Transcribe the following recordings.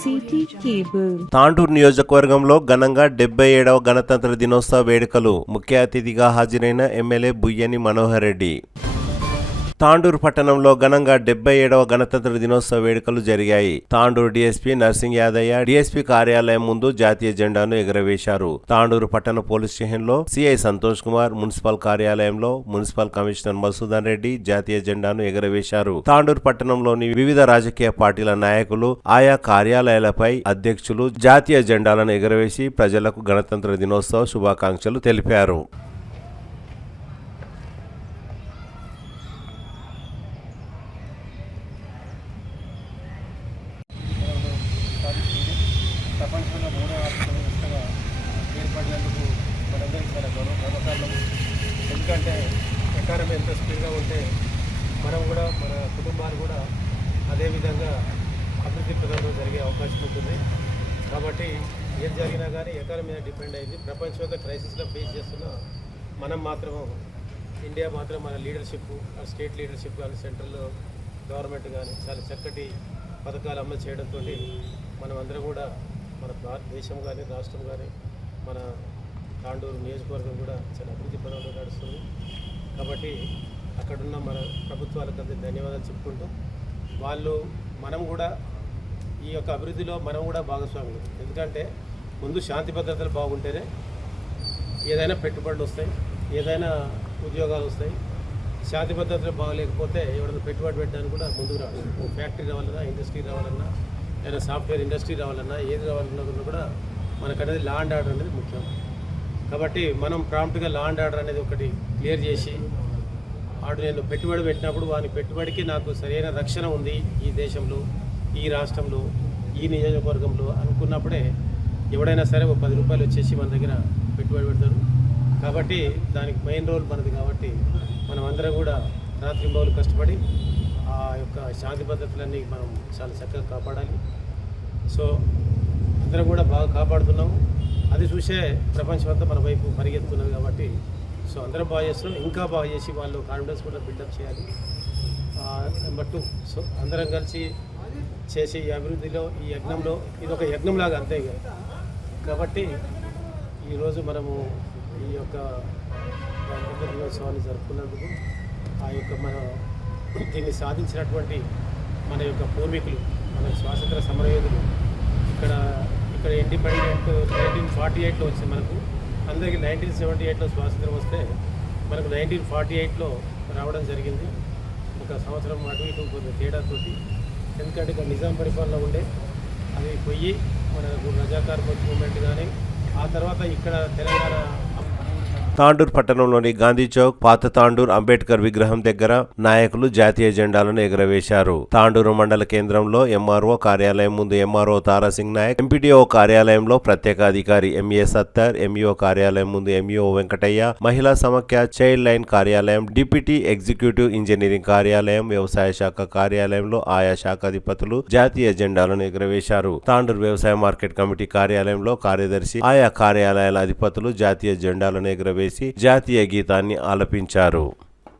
City cable. Tandur నియోజకవర్గంలో ఘనంగా 77వ గణతంత్ర దినోత్సవ వేడుకలు. ముఖ్య అతిథిగా హాజరైన ఎమ్మెల్యే బుయ్యని మనోహర్ రెడ్డి. తాండూరు పట్టణంలో ఘనంగా 77వ గణతంత్ర దినోత్సవ వేడుకలు జరిగాయి. తాండూరు డీఎస్పీ నర్సింగ్ యాదయ్య డీఎస్పీ కార్యాలయం ముందు జాతీయ జెండాను ఎగురవేశారు. తాండూరు పట్టణ పోలీస్ స్టేషన్లో సిఐ సంతోష్ కుమార్, మున్సిపల్ కార్యాలయంలో మున్సిపల్ కమిషనర్ మసూదన్ రెడ్డి జాతీయ జెండాను ఎగురవేశారు. తాండూరు పట్టణంలోని వివిధ రాజకీయ పార్టీల నాయకులు, ఆయా కార్యాలయాలపై అధ్యక్షులు జాతీయ జెండాలను ఎగురవేసి ప్రజలకు గణతంత్ర దినోత్సవ శుభాకాంక్షలు తెలిపారు. ప్రపంచంలో మూడో ఆర్థిక వ్యవస్థగా ఏర్పడినందుకు మనందరికీ చాలా గర్వకారణం. ఎందుకంటే ఎకానమీ ఎంత స్పీడ్గా ఉంటే మనం కూడా, మన కుటుంబాలు కూడా అదేవిధంగా అభివృద్ధి పదంలో జరిగే అవకాశం ఉంటుంది. కాబట్టి ఏం జరిగినా కానీ ఎకానమీ మీద డిపెండ్ అయింది. ప్రపంచంలో క్రైసిస్లో ఫేస్ చేస్తున్న మనం మాత్రం, ఇండియా మాత్రం మన లీడర్షిప్, స్టేట్ లీడర్షిప్ కానీ సెంట్రల్ గవర్నమెంట్ కానీ చాలా చక్కటి పథకాలు అమలు చేయడంతో మనం అందరం కూడా, మన భారతదేశం కానీ రాష్ట్రం కానీ మన తాండూరు నియోజకవర్గం కూడా చాలా అభివృద్ధి పదంలో నడుస్తుంది. కాబట్టి అక్కడున్న మన ప్రభుత్వాలకు అందరికీ ధన్యవాదాలు చెప్పుకుంటూ, మనం కూడా ఈ యొక్క అభివృద్ధిలో మనం కూడా భాగస్వాములు. ఎందుకంటే ముందు శాంతి భద్రతలు బాగుంటేనే ఏదైనా పెట్టుబడులు వస్తాయి, ఏదైనా ఉద్యోగాలు వస్తాయి. శాంతి భద్రతలు బాగలేకపోతే ఎవరైనా పెట్టుబడి పెట్టడానికి కూడా ముందుకు రావాలి. ఫ్యాక్టరీ రావాలన్నా, ఇండస్ట్రీ రావాలన్నా, లేదా సాఫ్ట్వేర్ ఇండస్ట్రీ రావాలన్నా, ఏది రావాలన్నా కూడా మనకనేది లా అండ్ ఆర్డర్ అనేది ముఖ్యం. కాబట్టి మనం ప్రాంప్ట్గా లా అండ్ ఆర్డర్ అనేది ఒకటి క్లియర్ చేసి, నేను పెట్టుబడి పెట్టినప్పుడు వాని పెట్టుబడికి నాకు సరైన రక్షణ ఉంది ఈ దేశంలో, ఈ రాష్ట్రంలో, ఈ నియోజకవర్గంలో అనుకున్నప్పుడే ఎవడైనా సరే ఒక 10 రూపాయలు వచ్చేసి మన దగ్గర పెట్టుబడి పెడతారు. కాబట్టి దానికి మెయిన్ రోల్ మనది. కాబట్టి మనం అందరం కూడా రాత్రింబవళ్ళు కష్టపడి ఆ యొక్క శాంతి భద్రతలన్నీ మనం చాలా చక్కగా కాపాడాలి. సో అందరం కూడా బాగా కాపాడుతున్నాము. అది చూసే ప్రపంచం అంతా మన వైపు పరిగెత్తున్నది. కాబట్టి సో అందరం బాగా చేస్తున్నాం. ఇంకా బాగా చేసి వాళ్ళు కాన్ఫిడెన్స్ కూడా బిల్డప్ చేయాలి. బట్టు సో అందరం కలిసి చేసే ఈ అభివృద్ధిలో, ఈ యజ్ఞంలో, ఇది ఒక యజ్ఞంలాగా అంతే. కాబట్టి ఈరోజు మనము ఈ యొక్క గణతంత్ర దినోత్సవాన్ని జరుపుకున్నందుకు, ఆ యొక్క దీన్ని సాధించినటువంటి మన యొక్క పూర్వీకులు, మన స్వాతంత్ర సమరయోధులు, ఇక్కడ ఇండిపెండెంట్ 1948లో వచ్చింది మనకు. అందరికీ 1978లో స్వాతంత్రం వస్తే మనకు 1948లో రావడం జరిగింది. ఒక సంవత్సరం అటు ఇటు కొంత తేడాతోటి. ఎందుకంటే ఇక్కడ నిజాం పరిపాలన ఉండే, అది పోయి మనకు రజాకార్ మూవ్మెంట్ కానీ, ఆ తర్వాత ఇక్కడ తెలంగాణ. తాండూరు పట్టణంలోని గాంధీ చౌక్, పాత తాండూరు అంబేద్కర్ విగ్రహం దగ్గర నాయకులు జాతీయ జెండాలను ఎగురవేశారు. తాండూరు మండల కేంద్రంలో ఎంఆర్ఓ కార్యాలయం ముందు ఎంఆర్ఓ తారాసింగ్ నాయక్, ఎంపీడీఓ కార్యాలయంలో ప్రత్యేక అధికారి ఎంఏ సత్తర్, ఎంఈఓ కార్యాలయం ముందు ఎంఈఓ వెంకటయ్య, మహిళా సమాఖ్య చైల్డ్ లైన్ కార్యాలయం, డిప్యూటీ ఎగ్జిక్యూటివ్ ఇంజనీరింగ్ కార్యాలయం, వ్యవసాయ శాఖ కార్యాలయంలో ఆయా శాఖాధిపతులు జాతీయ జెండాలను ఎగురవేశారు. తాండూరు వ్యవసాయ మార్కెట్ కమిటీ కార్యాలయంలో కార్యదర్శి, ఆయా కార్యాలయాల అధిపతులు జాతీయ జెండాలను ఎగురవేసి జాతీయ గీతాన్ని ఆలపించారు.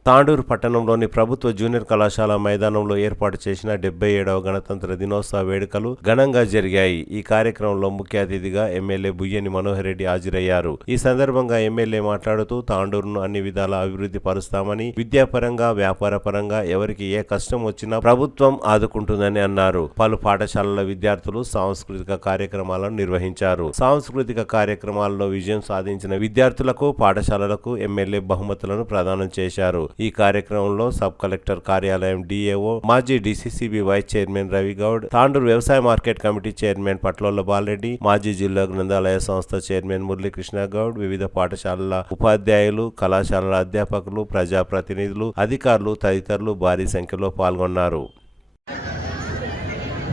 తాండూరు పట్టణంలోని ప్రభుత్వ జూనియర్ కళాశాల మైదానంలో ఏర్పాటు చేసిన 77వ గణతంత్ర దినోత్సవ వేడుకలు ఘనంగా జరిగాయి. ఈ కార్యక్రమంలో ముఖ్య అతిథిగా ఎమ్మెల్యే బుయ్యని మనోహర్ రెడ్డి హాజరయ్యారు. ఈ సందర్భంగా ఎమ్మెల్యే మాట్లాడుతూ, తాండూరును అన్ని విధాల అభివృద్ధి పరుస్తామని, విద్యాపరంగా, వ్యాపార పరంగా ఎవరికి ఏ కష్టం వచ్చినా ప్రభుత్వం ఆదుకుంటుందని అన్నారు. పలు పాఠశాలల విద్యార్థులు సాంస్కృతిక కార్యక్రమాలను నిర్వహించారు. సాంస్కృతిక కార్యక్రమాల్లో విజయం సాధించిన విద్యార్థులకు, పాఠశాలలకు ఎమ్మెల్యే బహుమతులను ప్రదానం చేశారు. ఈ కార్యక్రమంలో సబ్ కలెక్టర్ కార్యాలయం డిఏఓ, మాజీ DCCB vice chairman Ravi Goud, Tandur వ్యవసాయ market committee chairman Patlolla Bala Reddy, మాజీ జిల్లా గ్రంథాలయ సంస్థ చైర్మన్ మురళీకృష్ణ గౌడ్, వివిధ పాఠశాలల ఉపాధ్యాయులు, కళాశాలల అధ్యాపకులు, ప్రజాప్రతినిధులు, అధికారులు తదితరులు భారీ సంఖ్యలో పాల్గొన్నారు.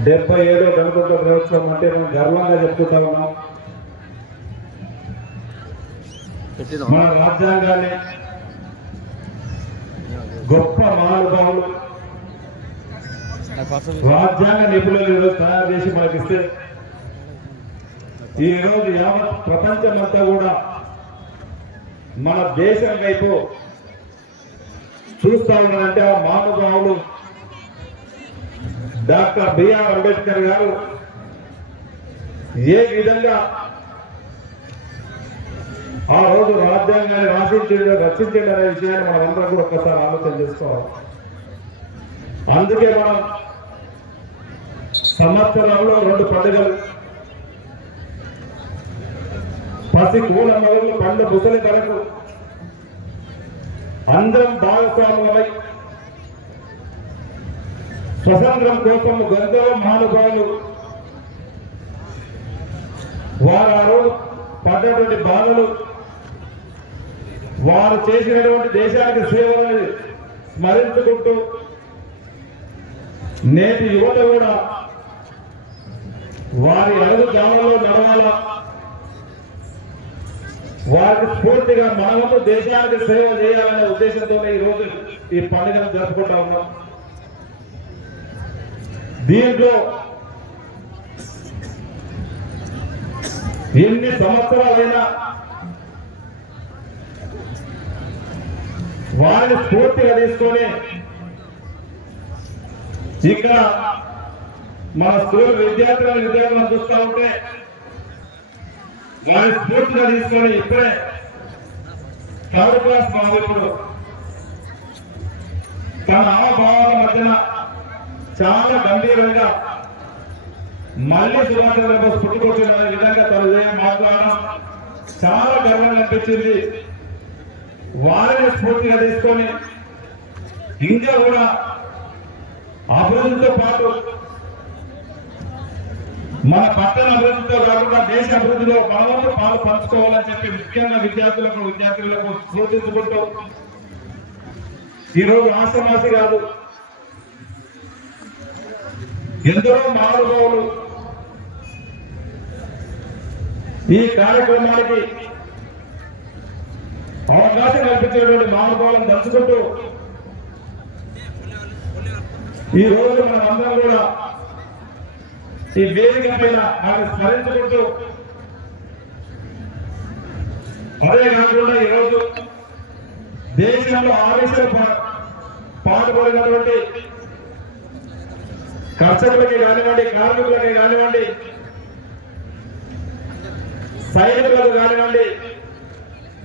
77వ గణతంత్ర దినోత్సవం అంటే మనం గర్వంగా చెప్పుకుంటా ఉన్నాం. మన రాజ్యాంగాన్ని గొప్ప మహానుభావులు, రాజ్యాంగ నిపుణులు తయారు చేసి మనకిస్తే, ఈరోజు యావత్ ప్రపంచమంతా కూడా మన దేశం వైపు చూస్తా ఉన్నారంటే ఆ మహానుభావులు డాక్టర్ బిఆర్ అంబేద్కర్ గారు ఏ విధంగా ఆ రోజు రాజ్యాంగాన్ని రచించండి అనే విషయాన్ని మనం అందరం కూడా ఒక్కసారి ఆలోచన చేసుకోవాలి. అందుకే మనం సంవత్సరంలో 2 పండుగలు, పసి కూల మొదలు పండు ముసలి వరకు అందరం భాగస్వాములమై స్వతంత్రం కోసం గంధర్వ మహానుభావులు వారు ఆ రోజు పడ్డటువంటి బాధలు, వారు చేసినటువంటి దేశానికి సేవలను స్మరించుకుంటూ నేటి యువత కూడా వారి అడుగు జామలో నడవాలా, వారికి స్ఫూర్తిగా మనము దేశానికి సేవ చేయాలనే ఉద్దేశంతో ఈ రోజు ఈ పండుగను జరుపుకుంటా ఉన్నాం. దీంట్లో ఎన్ని సంవత్సరాలైనా వారిని స్ఫూర్తిగా తీసుకొని ఇక్కడ మన స్కూల్ విద్యార్థులను చూస్తూ ఉంటే వారి స్ఫూర్తిగా తీసుకొని ఇప్పుడే 3rd క్లాస్ బాధితుడు తన హావభావాల మధ్యన చాలా గంభీరంగా మళ్ళీ సుభాష్ చంద్రబోస్ పుట్టుకొచ్చిన విధంగా తను మాట్లాడడం చాలా గర్వంగా అనిపించింది. వారిని స్ఫూర్తిగా తీసుకొని ఇంకా కూడా అభివృద్ధితో పాటు మన పట్టణ అభివృద్ధితో కాకుండా దేశ అభివృద్ధిలో మనమంతా పాలు పంచుకోవాలని చెప్పి ముఖ్యంగా విద్యార్థులకు సూచించుకుంటూ ఈరోజు ఆశమాసి కాదు, ఎందరో మహానుభావులు ఈ కార్యక్రమానికి అవకాశం కల్పించినటువంటి మహానుభావులను దర్శకుంటూ ఈ రోజు మనమందరం కూడా ఈ వేదిక పైన వారిని స్మరించుకుంటూ, అదే కాకుండా ఈరోజు దేశంలో ఆవేశం పాటుపడినటువంటి కర్షకులకి కానివ్వండి, కార్మికులకి కానివ్వండి, సైనికులకు కానివ్వండి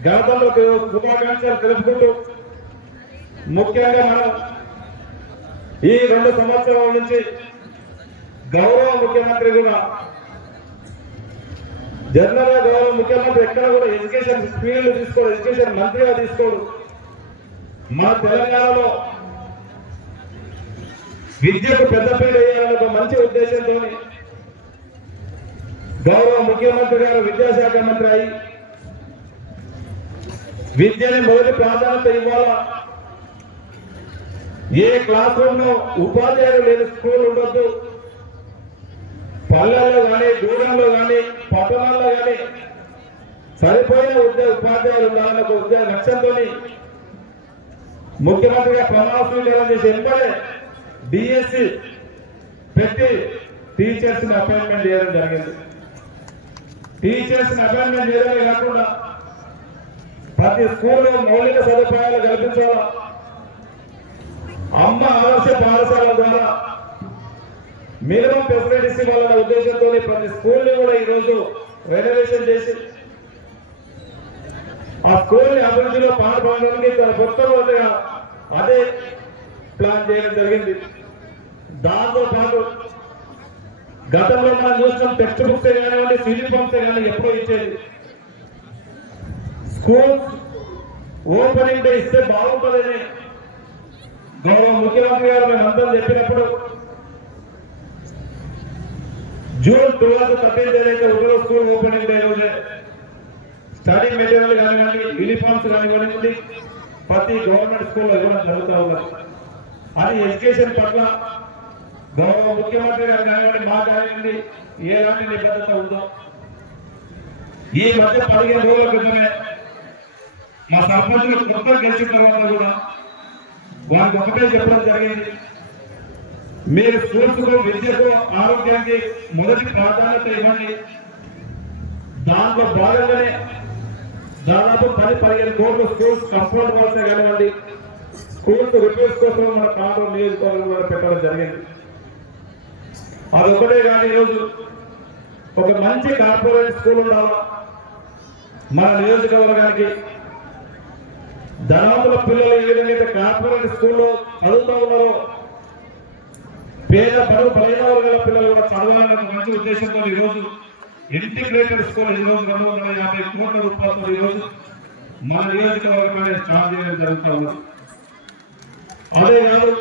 గణతంత్ర శుభాకాంక్షలు తెలుపుకుంటూ ముఖ్యంగా మనం ఈ 2 సంవత్సరాల నుంచి గౌరవ ముఖ్యమంత్రి కూడా జనరల్ గా గౌరవ ముఖ్యమంత్రి ఎక్కడ కూడా ఎడ్యుకేషన్ ఫీల్డ్ తీసుకోడు, ఎడ్యుకేషన్ మంత్రిగా తీసుకోడు. మన తెలంగాణలో విద్యకు పెద్దపీట వేయాలనే ఒక మంచి ఉద్దేశంతో గౌరవ ముఖ్యమంత్రి గారు విద్యాశాఖ మంత్రి అయి విద్యని మొదటి ప్రాధాన్యత ఇవ్వాలా, ఏ క్లాస్ రూమ్ లో ఉపాధ్యాయులు లేని స్కూల్ ఉండొద్దు, పల్లెల్లో కానీ దూరంలో కానీ పట్టణాల్లో కానీ సరిపోయిన ఉపాధ్యాయులు ఉండాలన్న ఒక లక్ష్యంతో ముఖ్యమంత్రిగా ప్రమాణ స్వీకారం చేసి వెంబడే డిఎస్సి పెట్టి టీచర్స్ ని అపాయింట్మెంట్ చేయడం జరిగింది. టీచర్స్ ని అపాయింట్మెంట్ చేయడమే కాకుండా ప్రతి స్కూల్లో మౌలిక సదుపాయాలు కల్పించాలా, అమ్మ ఆదర్శ పాఠశాల ద్వారా మినిమం ఫెసిలిటీస్ ఇవ్వాలన్న ఉద్దేశంతో ప్రతి స్కూల్ కూడా ఈరోజు రెనోవేషన్ చేసి ఆ స్కూల్ ని అభివృద్ధిలో పాల్గొనడానికి తన మొట్టమొదటిగా అదే ప్లాన్ చేయడం జరిగింది. దాంతో పాటు గతంలో మనం చూసిన టెక్స్ట్ బుక్స్ కానివ్వండి, యూనిఫామ్స్ కానీ ఎప్పుడో ఇచ్చేది, స్కూల్ ఓపెనింగ్ డే ఇస్తే బాగుంటుందని గౌరవ ముఖ్యమంత్రి గారు మేము అందరం చెప్పినప్పుడు జూన్ 12 తప్పించేదైతే ఒకరో స్కూల్ ఓపెనింగ్ డే రోజే స్టడీ మెటీరియల్ కానివ్వండి, యూనిఫామ్స్ కానివ్వండి ప్రతి గవర్నమెంట్ స్కూల్లో ఇవ్వడం జరుగుతూ ఉన్నది. అది ఎడ్యుకేషన్ పట్ల గౌరవ ముఖ్యమంత్రి గారు కానివ్వండి, మా కానివ్వండి ఎలాంటి నిబద్ధత ఉందో ఈ మధ్య 15 రోజుల క్రితమే మా సర్పంచులు కొత్త గెలిచిన తర్వాత కూడా వారికి ఒకటే చెప్పడం జరిగింది, మీరు స్కూల్స్ కు విద్యకు ఆరోగ్యానికి మొదటి ప్రాధాన్యత ఇవ్వండి. దాంట్లో భాగంగానే దాదాపు 10-15 కోట్ల స్కూల్స్ కంపౌండ్ వాల్స్ కానివ్వండి, స్కూల్స్ రిపేర్స్ కోసం మన కాంట్రోల్ నియోజకవర్గంలో పెట్టడం జరిగింది. అదొకటే కానీ ఈరోజు ఒక మంచి కార్పొరేట్ స్కూల్ ఉండాలా మన నియోజకవర్గానికి. ధనవంతుల పిల్లలు ఏ విధంగా అయితే కార్పొరేట్ స్కూల్లో చదువుతూ ఉన్నారో పేద బడుగు బలైన వర్గాల పిల్లలు కూడా చదవాలనే మంచి ఉద్దేశంతో ఈరోజు ఇంటిగ్రేటెడ్ స్కూల్ ఈరోజు 250 కోట్ల రూపాయలతో ఈరోజు మన నియోజకవర్గాన్ని స్టార్ట్ చేయడం జరుగుతూ ఉంది. అదే కాదు,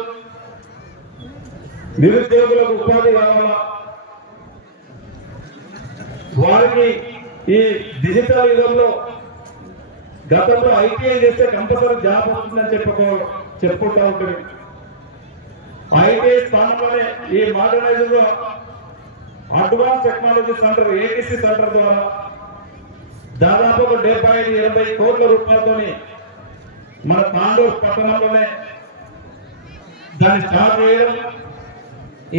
నిరుద్యోగులకు ఉపాధి కావాలా, వారికి ఈ డిజిటల్ యుగంలో గతంలో ఐటీఐ చేస్తే కంపల్సరీ జాబ్ వస్తుందని చెప్పుకుంటూ ఉంటుంది. ఐటీఐ స్థానంలోనే ఈ మోడర్నైజ్డ్ లో advance technology centre ATC centre ద్వారా దాదాపు 75-80 కోట్ల రూపాయలతోని మన తాండూరు పట్టణంలోనే దాన్ని స్టార్ట్ చేయడం.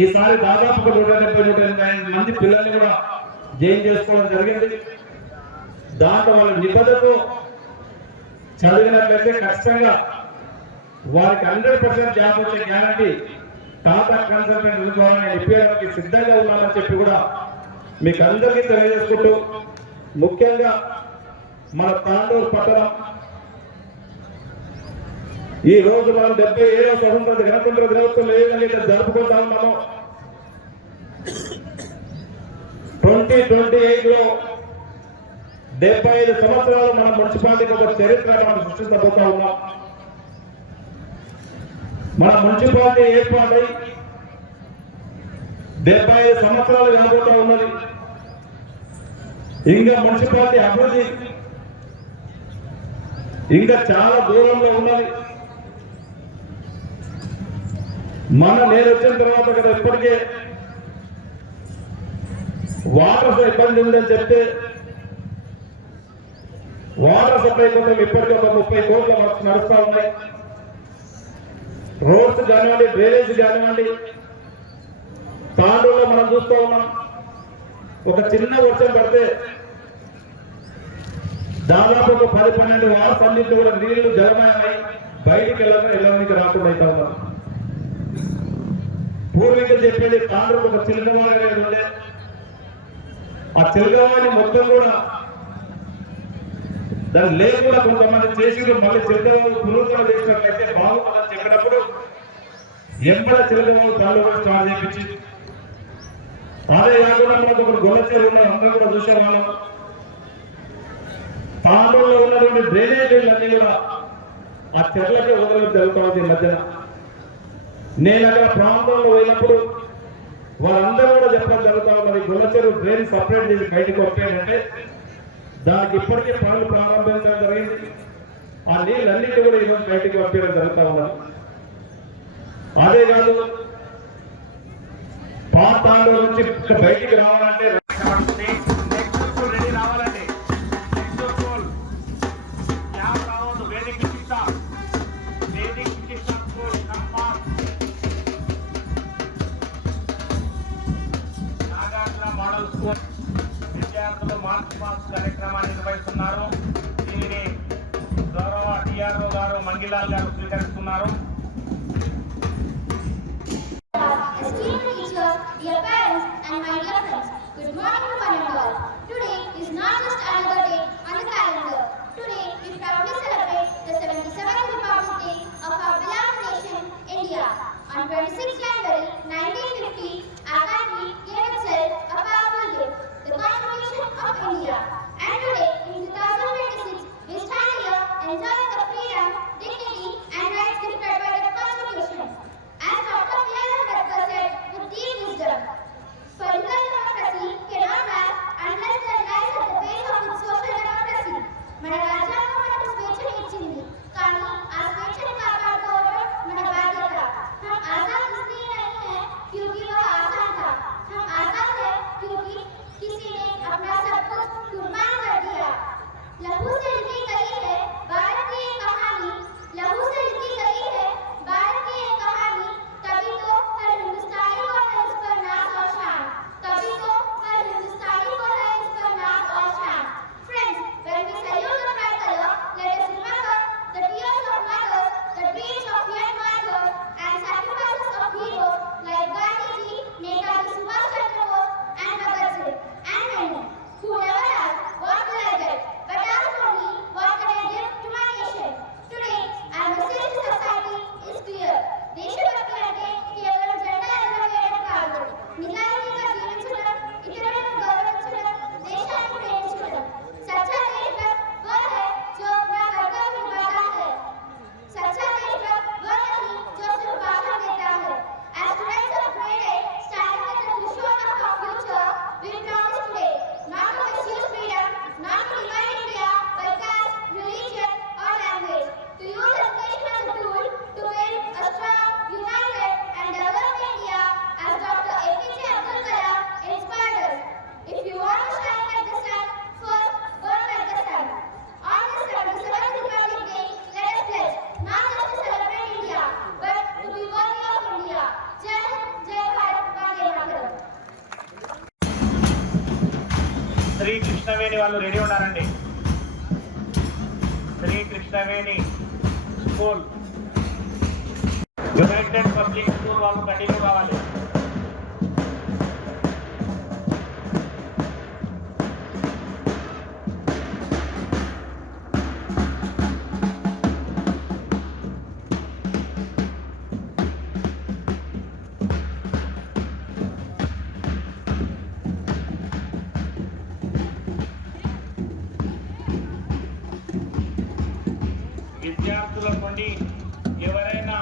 ఈసారి దాదాపు 170-180 మంది పిల్లల్ని కూడా జాయిన్ చేసుకోవడం జరిగింది. దాంట్లో వాళ్ళ నిబద్ధతతో చదివినట్లయితే ఖచ్చితంగా వారికి 100% జాబ్ వచ్చే గ్యారంటీ టాటా కన్సల్టెంట్ విభాగాన్ని ఇప్పించడానికి సిద్ధంగా ఉన్నామని చెప్పి కూడా మీకు అందరికీ తెలియజేసుకుంటూ, ముఖ్యంగా మన తాండూరు పట్టణం ఈ రోజు మనం 77వ స్వతంత్ర గణతంత్ర దినోత్సవం ఏ విధంగా జరుపుకుంటా ఉన్నామో 2028లో 75 సంవత్సరాలు మన మున్సిపాలిటీకి ఒక చరిత్ర మనం సృష్టించబోతా ఉన్నాం. మన మున్సిపాలిటీ ఏర్పాటై 75 సంవత్సరాలు కాబోతా ఉన్నది. ఇంకా మున్సిపాలిటీ అభివృద్ధి ఇంకా చాలా దూరంలో ఉన్నది. నేను వచ్చిన తర్వాత కదా ఇప్పటికే వాటర్ ఇబ్బంది ఉందని చెప్తే వాటర్ సప్లై కోసం ఇప్పటికే ఒక 30 కోట్ల వర్క్స్ నడుస్తూ ఉన్నాయి. రోడ్స్ కానివ్వండి, డ్రైనేజ్ కానివ్వండి, తాండూరులో మనం చూస్తూ ఉన్నాం. ఒక చిన్న వర్షం పడితే దాదాపు ఒక 10-12 వార్స్ అన్నింటిలో కూడా నీళ్లు జలమయమై బయటికి వెళ్ళడానికి రాకుండా అవుతా ఉన్నారు. పూర్వీకులు చెప్పేది తాండూరుకు ఒక చిలకవాడ అనేది ఉండే, ఆ చిలకవాడిని మొత్తం కూడా దాన్ని లేకుండా కొంతమంది చేసి మళ్ళీ చిలకవాళ్ళు పునరుద్ధరణ చేసినట్లయితే బాగుంటుందని చెప్పినప్పుడు ఎంబడ చిలకవాళ్ళు పనులు కూడా స్టార్ట్ చేయించి, అదే కాకుండా మనకు ఒక గొల్ల చెరువు ఉన్న అందరూ కూడా చూసేవాళ్ళం. తాండూరులో ఉన్నటువంటి డ్రైనేజీలన్నీ కూడా ఆ చెర్లకే వదలడం జరుగుతూ ఉంది. మధ్యన నేను అక్కడ ప్రాంతంలో పోయినప్పుడు వారందరూ కూడా చెప్పడం జరుగుతూ ఉన్నది, గొల్ల చెరువు డ్రైన్ సపరేట్ చేసి బయటకు వచ్చాయంటే దానికి ఇప్పటికే పనులు ప్రారంభించడం జరిగింది. ఆ నీళ్ళన్నిటి కూడా ఈరోజు బయటికి పంపించడం జరుగుతూ ఉన్నది. అదే కాదు, పాత తాండూరు నుంచి బయటికి రావాలంటే విద్యార్థులు మార్చ్ పాస్ కార్యక్రమాన్ని నిర్వహిస్తున్నారు. దీనిని గౌరవ టిఆర్ఓ గారు మంగిలాల్ గారు స్వీకరిస్తున్నారు. Esteemed teachers, dear parents, and my dear friends, good morning to one and all. Today is not just another day on the calendar. Today we proudly celebrate the 77th Republic Day of our beloved nation, India. On 26 January 1950, our country gave itself a powerful gift, the Constitution of India. And today, in 2026, we stand here enjoying the freedom, dignity, and rights gifted by Shri Krishnaveni వాళ్ళు ready ఉన్నారండి. Shri Krishnaveni school, united public school వాళ్ళు continue కావాలి. విద్యార్థుల నుండి ఎవరైనా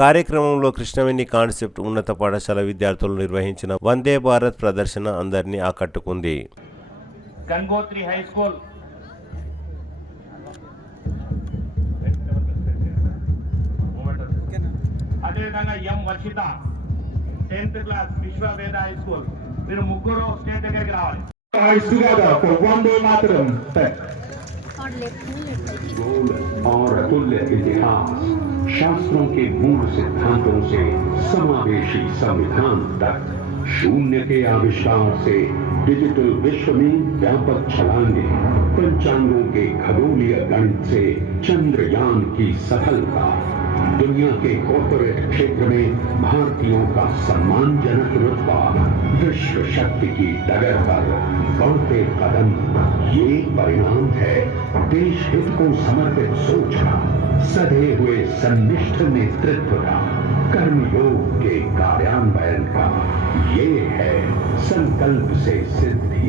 కార్యక్రమంలో Krishnaveni concept ఉన్నత పాఠశాల విద్యార్థులు నిర్వహించిన వందే భారత్ ప్రదర్శన అందరినీ ఆకట్టుకుంది. గంగోత్రి హై స్కూల్, అదేవిధంగా M Varshitha 10th class Vishwaveda high school. మీరు ముగ్గురు స్టేజ్ దగ్గరికి రావాలి. together for Vande Mataram. गोल और अतुल्य इतिहास, शास्त्रों के मूल सिद्धांतों से समावेशी संविधान तक, शून्य के आविष्कार से डिजिटल विश्व में व्यापक छलांगे, पंचांगों के खगोलीय गणित से चंद्रयान की सफलता, दुनिया के कॉर्पोरेट क्षेत्र में भारतीयों का सम्मानजनक रुतबा, विश्व शक्ति की डगर पर बढ़ते कदम, ये परिणाम है देश हित को समर्पित सोच का, सधे हुए सन्निष्ठ नेतृत्व का, कर्मयोग के कार्यान्वयन का। ये है संकल्प से सिद्धि।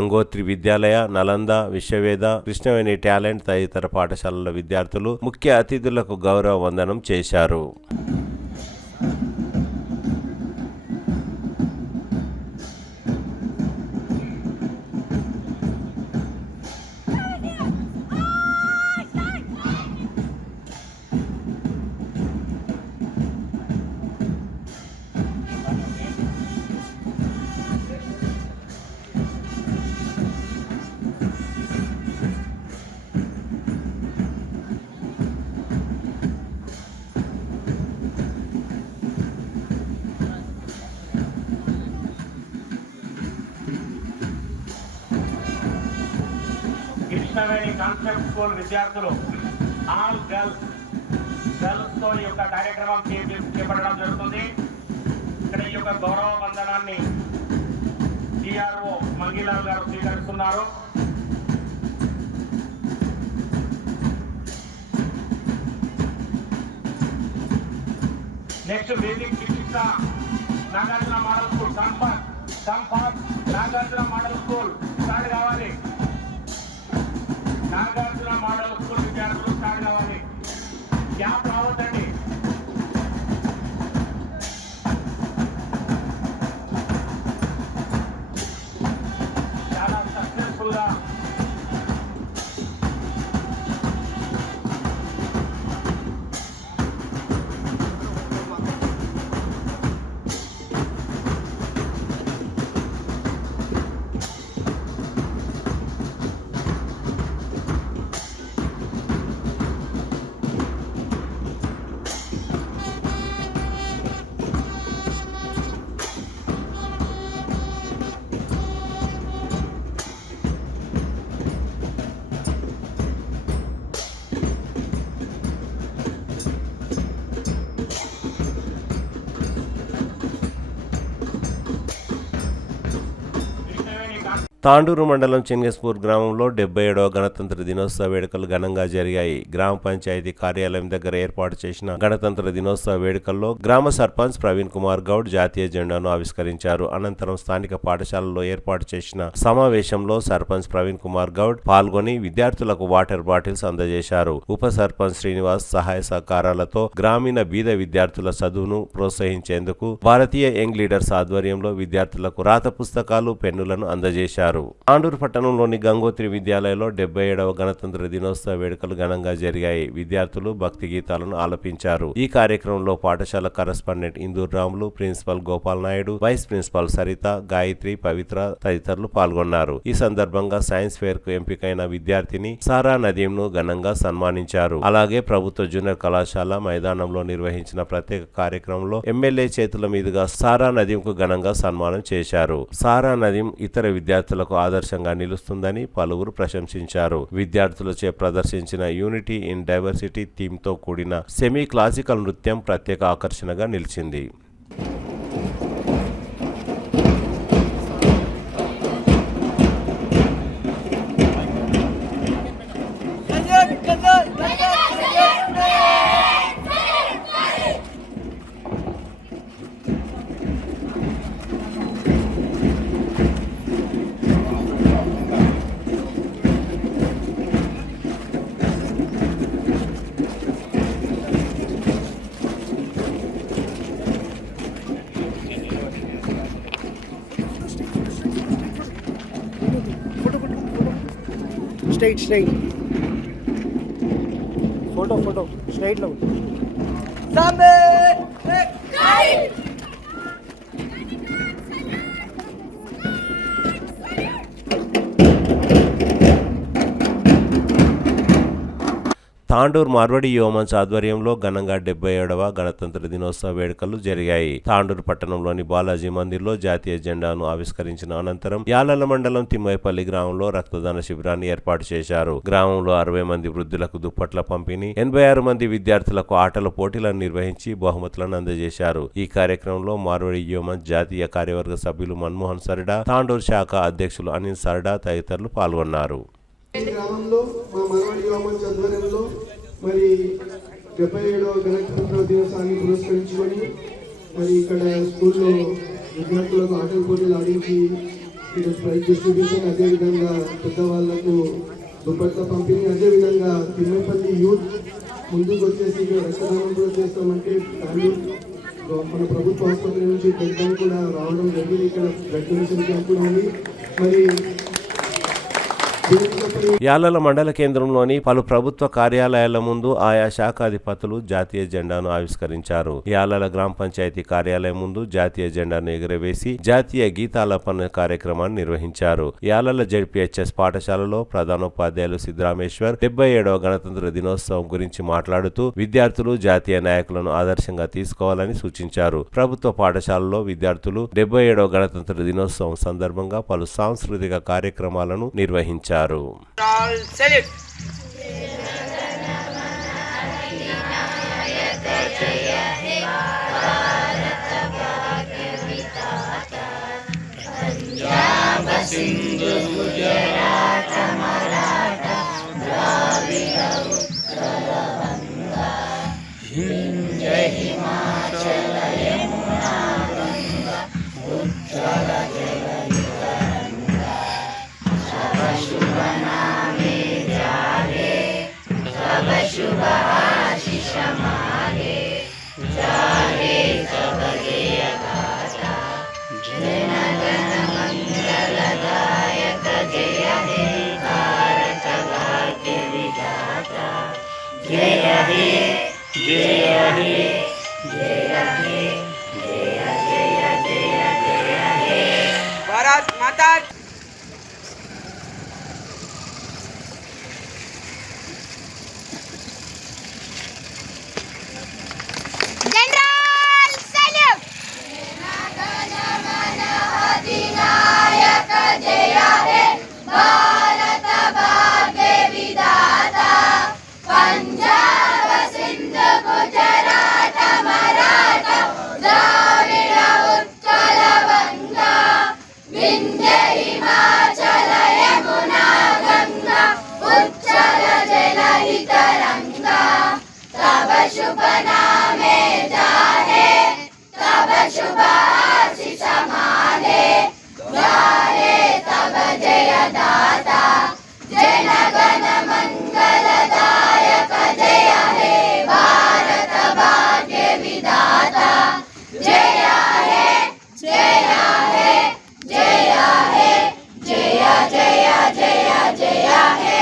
గంగోత్రి విద్యాలయ, నలంద, విశ్వవేద, కృష్ణవేణి టాలెంట్ తదితర పాఠశాలల విద్యార్థులు ముఖ్య అతిథులకు గౌరవ వందనం చేశారు. కృష్ణవేణి కాన్సెప్ట్ స్కూల్ విద్యార్థులు ఆల్ గర్ల్స్ తో ఈ యొక్క కార్యక్రమం చేపట్టడం జరుగుతుంది. ఇక్కడ ఈ యొక్క గౌరవ వందనాన్ని డిఆర్ఓ మంగిలాల్ గారు స్వీకరిస్తున్నారు. నెక్స్ట్ వేదిక Shikshitha Nagarjuna model school Sampath Nagarjuna model school start కావాలి. నాగార్జున మోడల్ స్కూల్ విద్యార్థులు స్టార్ట్ కావాలి. క్యాంప్ రావద్దండి. చాలా సక్సెస్ఫుల్ గా తాండూరు మండలం చెంగస్పూర్ గ్రామంలో 77వ గణతంత్ర దినోత్సవ వేడుకలు ఘనంగా జరిగాయి. గ్రామ పంచాయతీ కార్యాలయం దగ్గర ఏర్పాటు చేసిన గణతంత్ర దినోత్సవ వేడుకల్లో గ్రామ సర్పంచ్ ప్రవీణ్ కుమార్ గౌడ్ జాతీయ జెండాను ఆవిష్కరించారు. అనంతరం స్థానిక పాఠశాలలో ఏర్పాటు చేసిన సమావేశంలో సర్పంచ్ ప్రవీణ్ కుమార్ గౌడ్ పాల్గొని విద్యార్థులకు వాటర్ బాటిల్స్ అందజేశారు. ఉప సర్పంచ్ శ్రీనివాస్ సహాయ సహకారాలతో గ్రామీణ బీద విద్యార్థుల చదువును ప్రోత్సహించేందుకు భారతీయ యంగ్ లీడర్స్ ఆధ్వర్యంలో విద్యార్థులకు రాత పుస్తకాలు, పెన్నులను అందజేశారు. తాండూరు పట్టణంలోని గంగోత్రి విద్యాలయంలో 77వ గణతంత్ర దినోత్సవ వేడుకలు ఘనంగా జరిగాయి. విద్యార్థులు భక్తి గీతాలను ఆలపించారు. ఈ కార్యక్రమంలో పాఠశాల correspondent Indur Ramulu, principal Gopal Naidu, vice principal Saritha, Gayatri, Pavitra తదితరులు పాల్గొన్నారు. ఈ సందర్భంగా సైన్స్ ఫేర్ కు ఎంపికైన విద్యార్థిని సారా నదీంను ఘనంగా సన్మానించారు. అలాగే ప్రభుత్వ జూనియర్ కళాశాల మైదానంలో నిర్వహించిన ప్రత్యేక కార్యక్రమంలో ఎమ్మెల్యే చేతుల మీదుగా సారా నదీంకు ఘనంగా సన్మానం చేశారు. సారా నదీం ఇతర విద్యార్థులకు ఆదర్శంగా నిలుస్తుందని పలువురు ప్రశంసించారు. విద్యార్థులచే ప్రదర్శించిన యూనిటీ ఇన్ డైవర్సిటీ థీమ్ తో కూడిన సెమీ క్లాసికల్ నృత్యం ప్రత్యేక ఆకర్షణగా నిలిచింది. स्ट्रेट फोटो स्ट्रेट लो सामने తాండూరు మార్వడి యువమంచ్ ఆధ్వర్యంలో ఘనంగా 77వ గణతంత్ర దినోత్సవ వేడుకలు జరిగాయి. తాండూరు పట్టణంలోని బాలాజీ మందిర్లో జాతీయ జెండాను ఆవిష్కరించిన అనంతరం యాలల మండలం తిమ్మైపల్లి గ్రామంలో రక్తదాన శిబిరాన్ని ఏర్పాటు చేశారు. గ్రామంలో 60 మంది వృద్ధులకు దుప్పట్ల పంపిణీ, 86 మంది విద్యార్థులకు ఆటల పోటీలను నిర్వహించి బహుమతులను అందజేశారు. ఈ కార్యక్రమంలో మార్వడి యువమంచ్ జాతీయ కార్యవర్గ సభ్యులు మన్మోహన్ సరడా, తాండూరు శాఖ అధ్యక్షులు అనిల్ సరడా తదితరులు పాల్గొన్నారు. ఈ గ్రామంలో మా మార్వాడి యువమంచ్ ఆధ్వర్యంలో మరి 77వ గణతంత్ర దినోత్సవాన్ని పురస్కరించుకొని మరి ఇక్కడ స్కూల్లో విద్యార్థులకు ఆటల పోటీలు ఆడించి ఈరోజు ప్రైజ్ డిస్ట్రిబ్యూషన్, అదేవిధంగా పెద్దవాళ్లకు దుప్పట్ల పంపిణీ, అదేవిధంగా తిమ్మపల్లి యూత్ ముందుకు వచ్చేసి రక్తదానం కూడా చేస్తామంటే మన ప్రభుత్వ ఆసుపత్రి నుంచి బ్లడ్ బ్యాంక్ కూడా రావడం జరిగింది. ఇక్కడ బ్లడ్ డొనేషన్ క్యాంప్ కూడా ఉంది. మరి యాలల మండల కేంద్రంలోని పలు ప్రభుత్వ కార్యాలయాల ముందు ఆయా శాఖాధిపతులు జాతీయ జెండాను ఆవిష్కరించారు. యాలల గ్రామ పంచాయతీ కార్యాలయం ముందు జాతీయ జెండాను ఎగురవేసి జాతీయ గీతాలాపన కార్యక్రమాన్ని నిర్వహించారు. యాలల జెడ్పీహెచ్ఎస్ పాఠశాలలో ప్రధానోపాధ్యాయులు సిద్ధరామేశ్వర్ 77వ గణతంత్ర దినోత్సవం గురించి మాట్లాడుతూ విద్యార్థులు జాతీయ నాయకులను ఆదర్శంగా తీసుకోవాలని సూచించారు. ప్రభుత్వ పాఠశాలలో విద్యార్థులు 77వ గణతంత్ర దినోత్సవం సందర్భంగా పలు సాంస్కృతిక కార్యక్రమాలను నిర్వహించారు. సింధు గుజరాత మరాఠ ద్రావిడ ఉత్కల వంగ వింధ్య హిమాచల యమునా గంగ ఉజ్జల జలయుత రంగ శుభ శుభ నామే జాగే శుభ శుభ ఆశిష మాగే జాగే సభ జయ గాథ జన గణ మంగళదాయక జయ హే భారత భాగ్య విధాత జయ హే జయ హే జయ హే జయ జయ జయ జయ హే భారత మాతా. General salute. अधिनायक जय हे भारत भाग्य विधाता पंजाब सिंध गुजरात मराठा द्राविड उत्कल वंगा विंध्य हिमाचल यमुना गंगा उज्जल जलहित रंगा तब शुभ नामे जाहे तब शुभ आशीष मागे गाहे तब जय दाता जन गण मंगलदायक जय हे भारत भाग्य विधाता जय हे जय हे जय हे जय जय जय जय हे.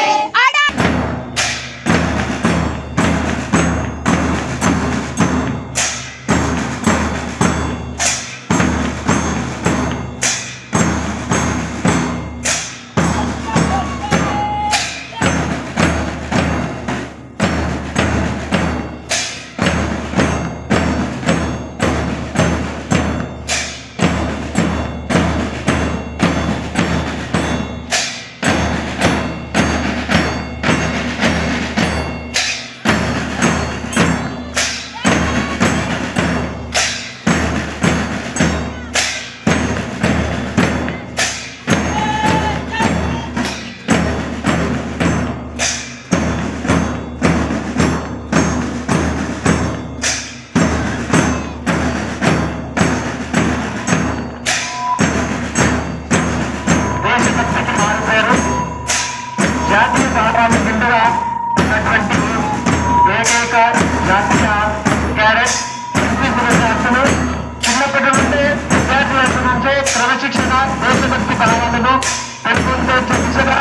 జాతీయ పాఠాన్ని బిందుగా ఉన్నటువంటి ఏకైక జాతీయ క్యాడెట్ ఎన్సీసీ విద్యార్థులు చిన్నప్పటి నుండి విద్యార్థుల నుంచే క్రమశిక్షణ దేశభక్తి భావాలను పెరుగుతూ చూపించగా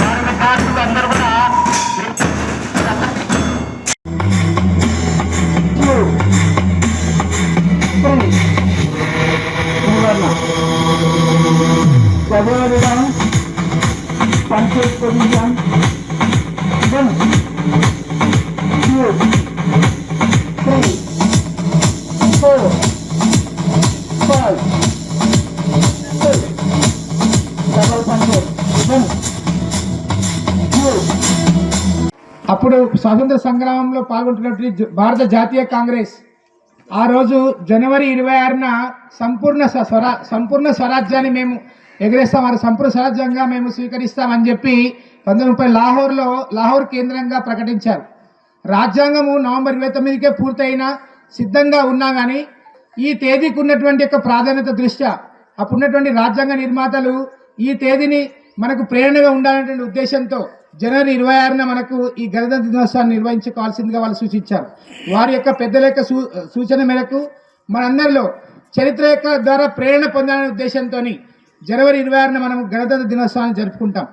వారి విద్యార్థులు అందరూ కూడా पंचायत पोजीशन 1 2 3 4 5 6 డబల్ పంచాయత్ 1 2. అప్పుడు స్వాతంత్ర సంగ్రామంలో పాల్గొంటున్నటువంటి భారత జాతీయ కాంగ్రెస్ ఆ రోజు జనవరి 26న సంపూర్ణ స్వరాజ్యాన్ని మేము ఎగరేస్తాం, వారి సంపూర్ణ స్వరాజ్యంగా మేము స్వీకరిస్తామని చెప్పి 1930 లాహోర్ కేంద్రంగా ప్రకటించారు. రాజ్యాంగము నవంబర్ 29కే పూర్తయినా సిద్ధంగా ఉన్నా కానీ ఈ తేదీకి ఉన్నటువంటి యొక్క ప్రాధాన్యత దృష్ట్యా అప్పుడున్నటువంటి రాజ్యాంగ నిర్మాతలు ఈ తేదీని మనకు ప్రేరణగా ఉండాలనేటువంటి ఉద్దేశంతో జనవరి 26న మనకు ఈ గణతంత్ర దినోత్సవాన్ని నిర్వహించుకోవాల్సిందిగా వాళ్ళు సూచించారు. వారి యొక్క పెద్దల యొక్క సూచన మేరకు మనందరిలో చరిత్ర యొక్క ద్వారా ప్రేరణ పొందాలనే ఉద్దేశంతో జనవరి 26న మనం గణతంత్ర దినోత్సవాన్ని జరుపుకుంటాం.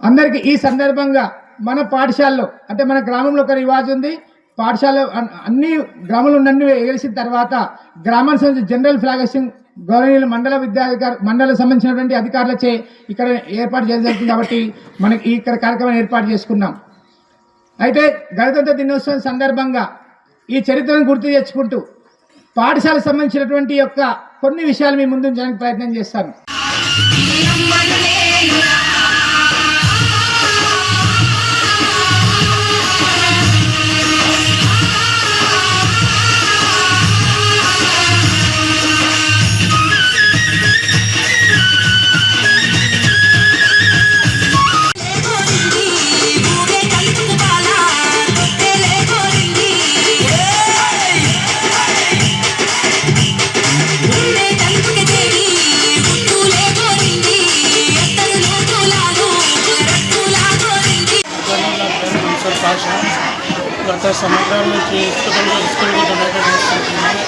అందరికీ ఈ సందర్భంగా మన పాఠశాలలో అంటే మన గ్రామంలో ఒక రివాజు ఉంది. పాఠశాల అన్ని గ్రామంలో అన్ని ఎగిసిన తర్వాత గ్రామానికి సంబంధించి జనరల్ ఫ్లాగ్ హాయిస్టింగ్ గౌరవనీయులు మండల సంబంధించినటువంటి అధికారులచే ఇక్కడ ఏర్పాటు చేయడం జరుగుతుంది. కాబట్టి మనకి ఇక్కడ కార్యక్రమం ఏర్పాటు చేసుకున్నాం. అయితే గణతంత్ర దినోత్సవం సందర్భంగా ఈ చరిత్రను గుర్తు తెచ్చుకుంటూ పాఠశాలకు సంబంధించినటువంటి యొక్క కొన్ని విషయాలు మీ ముందు ఉంచడానికి ప్రయత్నం చేస్తాను. గత సంవత్సరాల నుంచి స్కూల్ డొనేట్ చేస్తున్నాము.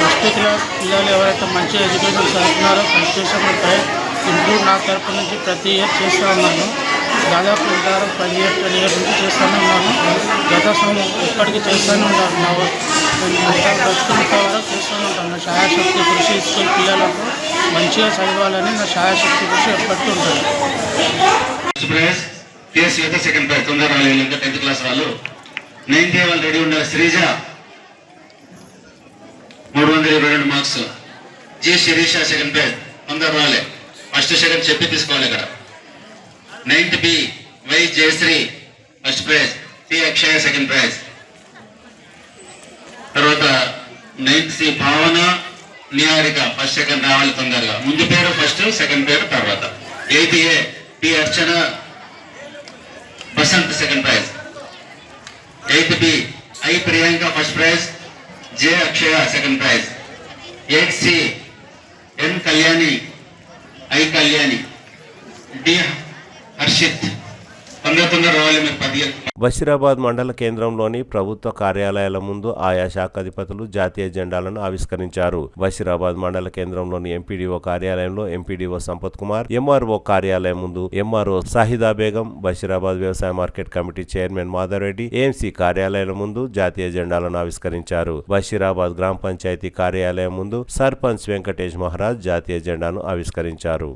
ఫస్ట్ క్లాస్ పిల్లలు ఎవరైతే మంచి ఎడ్యుకేషన్ చదువుతున్నారో కన్స్టిట్యూషన్పై ఇంప్రూవ్ నా తరపు నుంచి ప్రతి ఇయర్ చేస్తూ ఉన్నాను. దాదాపు ఇంటారు 10 years 20 years నుంచి చేస్తూనే ఉన్నాను. ఇప్పటికీ చేస్తూనే ఉంటాను. బతుకున్నంత వరకు చేస్తూనే ఉంటాను. నా ఛాయాశక్తి కృషి స్కూల్ పిల్లలకు మంచిగా చదవాలని నా ఛాయాశక్తి కృషి ఎప్పటికీ ఉంటుంది. సెకండ్ ప్రైజ్ తొందర రాలేదు. ఇంకా 10th క్లాస్ వాళ్ళు 9th వాళ్ళు రెడీ ఉండాలి. Srija 322 marks. G Sirisha second prize తొందర రాలే. ఫస్ట్ సెకండ్ చెప్పి తీసుకోవాలి ఇక్కడ. 9th B Y Jayashree first prize. T Akshaya second prize. తర్వాత 9th సి భావన నిహారిక ఫస్ట్ సెకండ్ రావాలి తొందరగా. ముందు పేరు ఫస్ట్, సెకండ్ పేరు తర్వాత. 8th A T Archana Basant second prize. 8th B I Priyanka first prize. J Akshay second prize. 8th C N Kalyani I Kalyani. D Harshit तొందర రావాలి. మీకు 10. బషీరాబాద్ మండల కేంద్రంలోని ప్రభుత్వ కార్యాలయాల ముందు ఆయా శాఖాధిపతులు జాతీయ జెండాలను ఆవిష్కరించారు. బషీరాబాద్ మండల కేంద్రంలోని ఎంపీడీఓ కార్యాలయంలో ఎంపీడీఓ సంపత్ కుమార్, ఎంఆర్ఓ కార్యాలయం ముందు ఎంఆర్ఓ సాహిదా బేగం, బషీరాబాద్ వ్యవసాయ market committee chairman Madhavareddy, AMC కార్యాలయాల ముందు జాతీయ జెండాలను ఆవిష్కరించారు. బషీరాబాద్ గ్రామ పంచాయతీ కార్యాలయం ముందు సర్పంచ్ వెంకటేష్ మహారాజ్ జాతీయ జెండాను ఆవిష్కరించారు.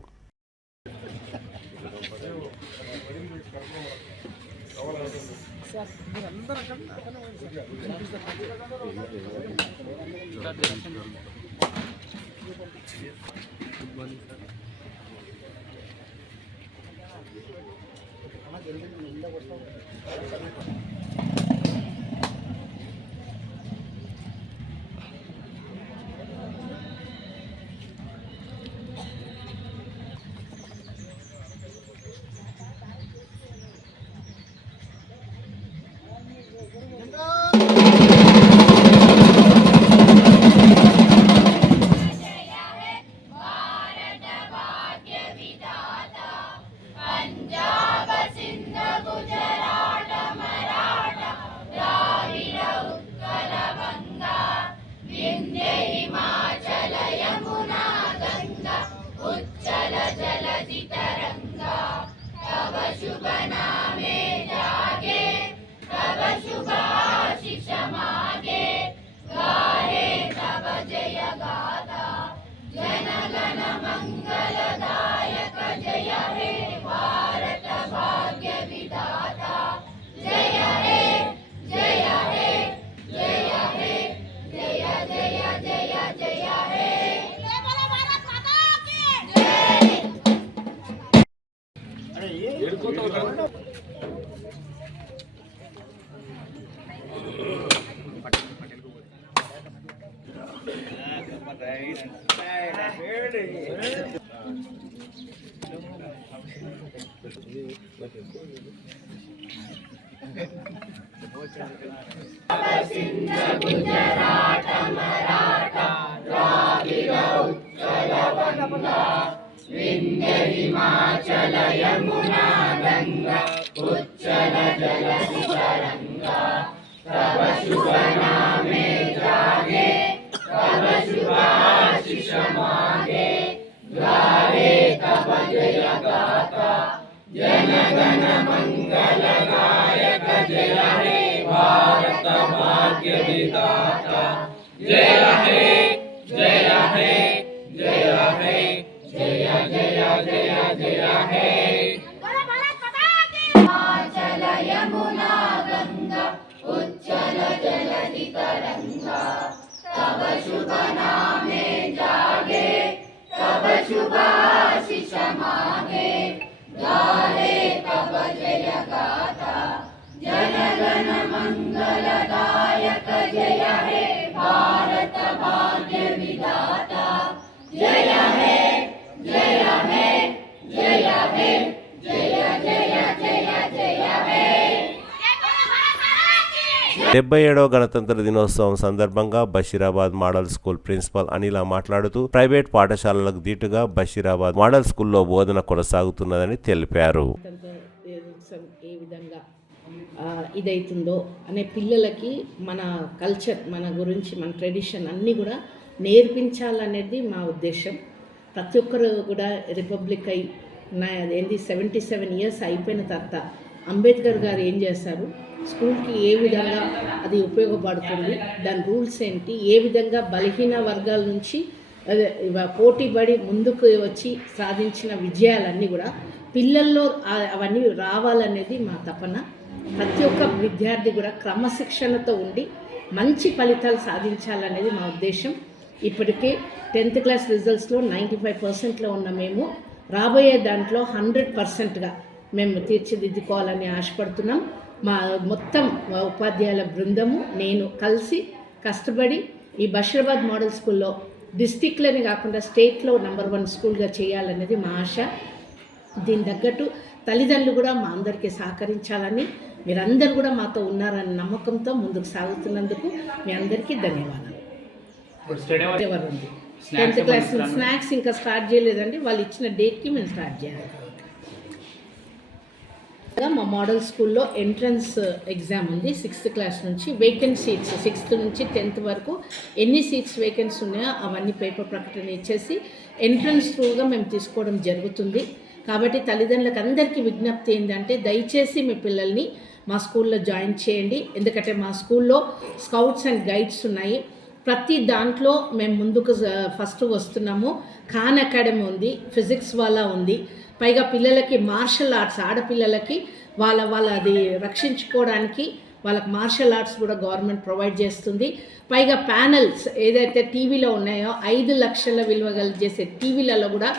గుజరాట మరాఠా ద్రావిడ ఉత్కల వ గణతంత్ర దినోత్సవం సందర్భంగా బషీరాబాద్ మోడల్ స్కూల్ ప్రిన్సిపల్ అనిల మాట్లాడుతూ ప్రైవేట్ పాఠశాలలకు దీటుగా బషీరాబాద్ మోడల్ స్కూల్లో బోధన కొనసాగుతున్నదని తెలిపారు. ఏ విధంగా ఇదైతుందో అనే పిల్లలకి మన కల్చర్, మన గురించి, మన ట్రెడిషన్ అన్నీ కూడా నేర్పించాలనేది మా ఉద్దేశం. ప్రతి ఒక్కరు కూడా రిపబ్లిక్ అయి 77 ఇయర్స్ అయిపోయిన తర్వాత అంబేద్కర్ గారు ఏం చేశారు, స్కూల్కి ఏ విధంగా అది ఉపయోగపడుతుంది, దాని రూల్స్ ఏంటి, ఏ విధంగా బలహీన వర్గాల నుంచి పోటీపడి ముందుకు వచ్చి సాధించిన విజయాలన్నీ కూడా పిల్లల్లో అవన్నీ రావాలనేది మా తపన. ప్రతి ఒక్క విద్యార్థి కూడా క్రమశిక్షణతో ఉండి మంచి ఫలితాలు సాధించాలనేది మా ఉద్దేశం. ఇప్పటికే 10th క్లాస్ రిజల్ట్స్లో 95% ఉన్న మేము రాబోయే దాంట్లో 100%గా మేము తీర్చిదిద్దుకోవాలని ఆశపడుతున్నాం. మా మొత్తం ఉపాధ్యాయుల బృందము, నేను కలిసి కష్టపడి ఈ బషీరాబాద్ మోడల్ స్కూల్లో డిస్టిక్లోనే కాకుండా స్టేట్లో నంబర్ 1 స్కూల్గా చేయాలనేది మా ఆశ. దీని తగ్గట్టు తల్లిదండ్రులు కూడా మా అందరికీ సహకరించాలని, మీరందరూ కూడా మాతో ఉన్నారన్న నమ్మకంతో ముందుకు సాగుతున్నందుకు మీ అందరికీ ధన్యవాదాలు. ఎవరు ఉంది 10th క్లాస్ స్నాక్స్ ఇంకా స్టార్ట్ చేయలేదండి, వాళ్ళు ఇచ్చిన డేట్కి మేము స్టార్ట్ చేయాలి. మా మోడల్ స్కూల్లో ఎంట్రన్స్ ఎగ్జామ్ ఉంది 6th క్లాస్ నుంచి. వేకెంట్ సీట్స్ 6th నుంచి 10th వరకు ఎన్ని సీట్స్ వేకెంట్స్ ఉన్నాయో అవన్నీ పేపర్ ప్రకటన ఇచ్చేసి ఎంట్రన్స్ త్రూగా మేము తీసుకోవడం జరుగుతుంది. కాబట్టి తల్లిదండ్రులకు అందరికీ విజ్ఞప్తి ఏంటంటే, దయచేసి మీ పిల్లల్ని మా స్కూల్లో జాయిన్ చేయండి. ఎందుకంటే మా స్కూల్లో స్కౌట్స్ అండ్ గైడ్స్ ఉన్నాయి. ప్రతి దాంట్లో మేము ముందుకు ఫస్ట్ వస్తున్నాము. ఖాన్ అకాడమీ ఉంది, ఫిజిక్స్ వాళ్ళ ఉంది, పైగా పిల్లలకి మార్షల్ ఆర్ట్స్, ఆడపిల్లలకి అది రక్షించుకోవడానికి వాళ్ళకి మార్షల్ ఆర్ట్స్ కూడా గవర్నమెంట్ ప్రొవైడ్ చేస్తుంది. పైగా ప్యానల్స్ ఏదైతే టీవీలో ఉన్నాయో 5 లక్షల విలువ చేసే టీవీలలో కూడా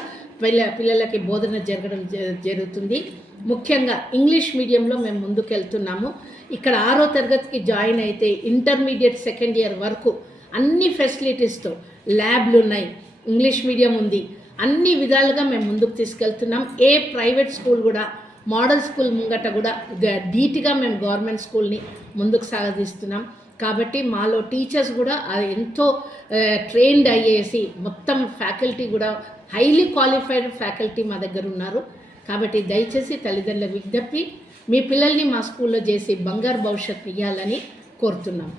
పిల్లలకి బోధన జరుగుతుంది. ముఖ్యంగా ఇంగ్లీష్ మీడియంలో మేము ముందుకెళ్తున్నాము. ఇక్కడ 6వ తరగతికి జాయిన్ అయితే ఇంటర్మీడియట్ 2nd ఇయర్ వరకు అన్ని ఫెసిలిటీస్తో ల్యాబ్లు ఉన్నాయి, ఇంగ్లీష్ మీడియం ఉంది, అన్ని విధాలుగా మేము ముందుకు తీసుకెళ్తున్నాం. ఏ ప్రైవేట్ స్కూల్ కూడా మోడల్ స్కూల్ ముంగట కూడా ధీటుగా మేము గవర్నమెంట్ స్కూల్ని ముందుకు సాగదీస్తున్నాం. కాబట్టి మాలో టీచర్స్ కూడా ఎంతో ట్రైన్డ్ అయ్యేసి మొత్తం ఫ్యాకల్టీ కూడా హైలీ క్వాలిఫైడ్ ఫ్యాకల్టీ మా దగ్గర ఉన్నారు. కాబట్టి దయచేసి తల్లిదండ్రుల విజ్ఞప్తి, మీ పిల్లల్ని మా స్కూల్లో చేసి బంగారు భవిష్యత్తు ఇవ్వాలని కోరుతున్నాం.